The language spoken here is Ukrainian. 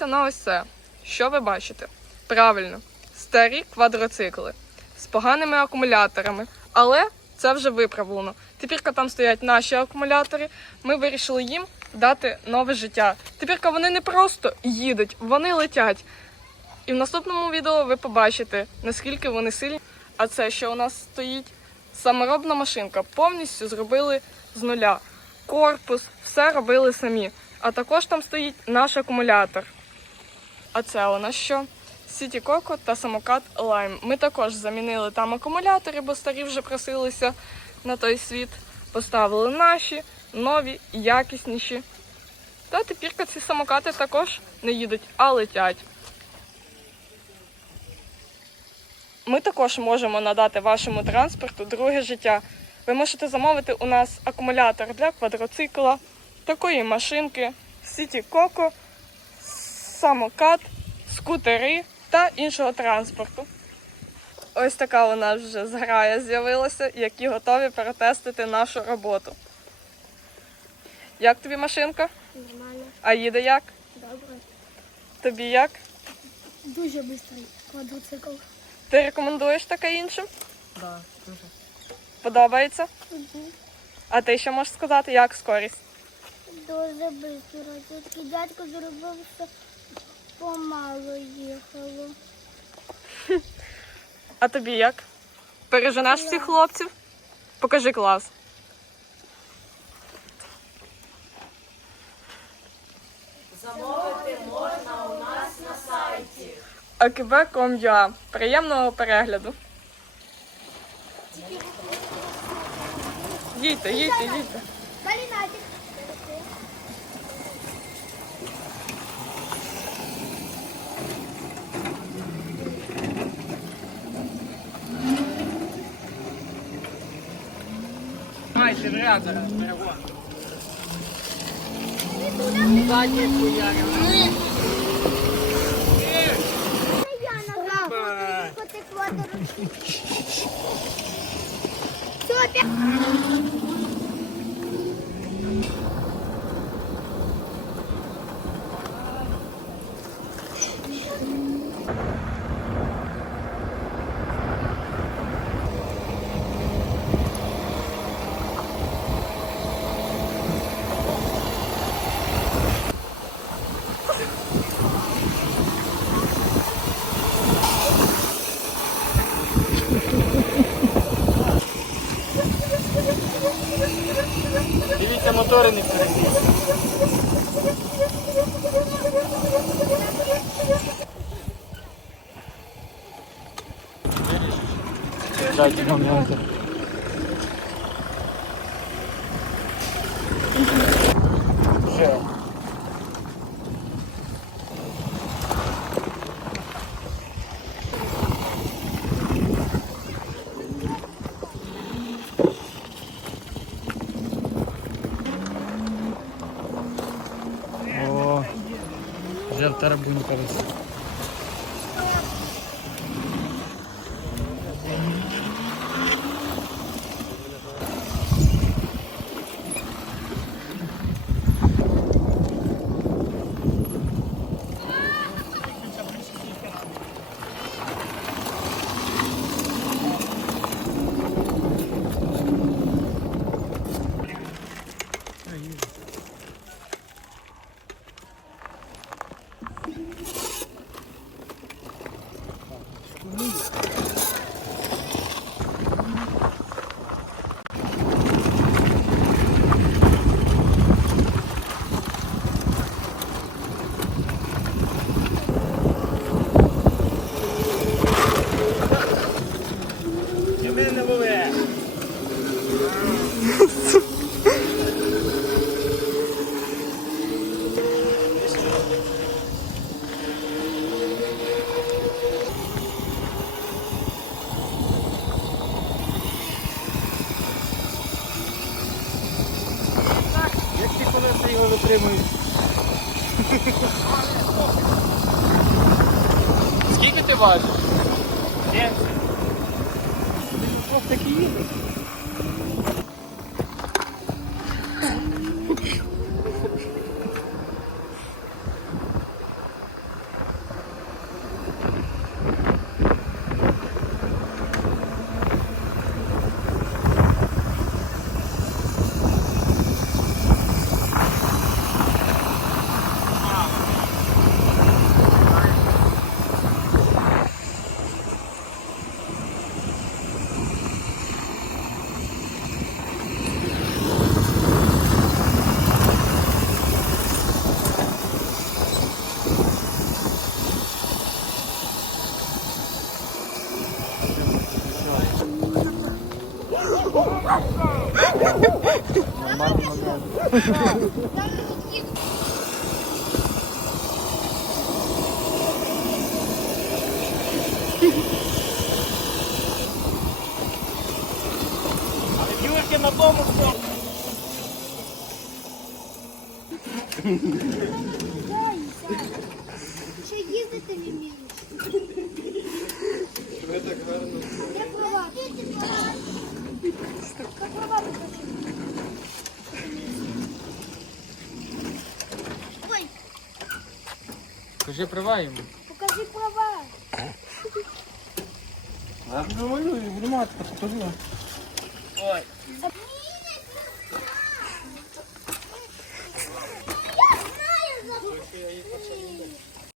На ось це. Що ви бачите? Правильно, старі квадроцикли з поганими акумуляторами, але це вже виправлено. Тепер там стоять наші акумулятори. Ми вирішили їм дати нове життя. Тепер вони не просто їдуть, вони летять. І в наступному відео ви побачите, наскільки вони сильні. А це, що у нас стоїть, саморобна машинка. Повністю зробили з нуля. Корпус, все робили самі. А також там стоїть наш акумулятор. А це у нас що? Сіті Коко та самокат Лайм. Ми також замінили там акумулятори, бо старі вже просилися на той світ. Поставили наші, нові, якісніші. Та тепер ці самокати також не їдуть, а летять. Ми також можемо надати вашому транспорту друге життя. Ви можете замовити у нас акумулятор для квадроцикла, такої машинки, Сіті Коко, самокат, скутери та іншого транспорту. Ось така у нас вже зграя з'явилася, які готові перетестити нашу роботу. Як тобі машинка? Нормально, А їде як? добре. Тобі як? Дуже швидкий квадроцикл. Ти рекомендуєш таке іншим? Да, дуже. Подобається? Угу. А ти що можеш сказати, як скорість? Дуже швидко. Дядько зробив, що помало їхало. А тобі як? Переженеш всіх хлопців? Покажи клас. Замовити можна у нас на сайті. akb.com.ua. Приємного перегляду. Їдьте, їдьте, їдьте. Terrează, mereu Nu bage cu ea, Bă! Bă! коти квадроцикл. Супер. Дивіться, мотори не перегріють. Дайте момент. Вже. Вже в тарабунька висить. Для мене не були. Як ці колеса його витримують? Скільки ти важиш? 70. Ох, такі їздить. Юрки на тому все. Ще їздити не вмієш. Я права. Кажи права йому. покажи права. Я намалюю, громадка, покажи. Ой.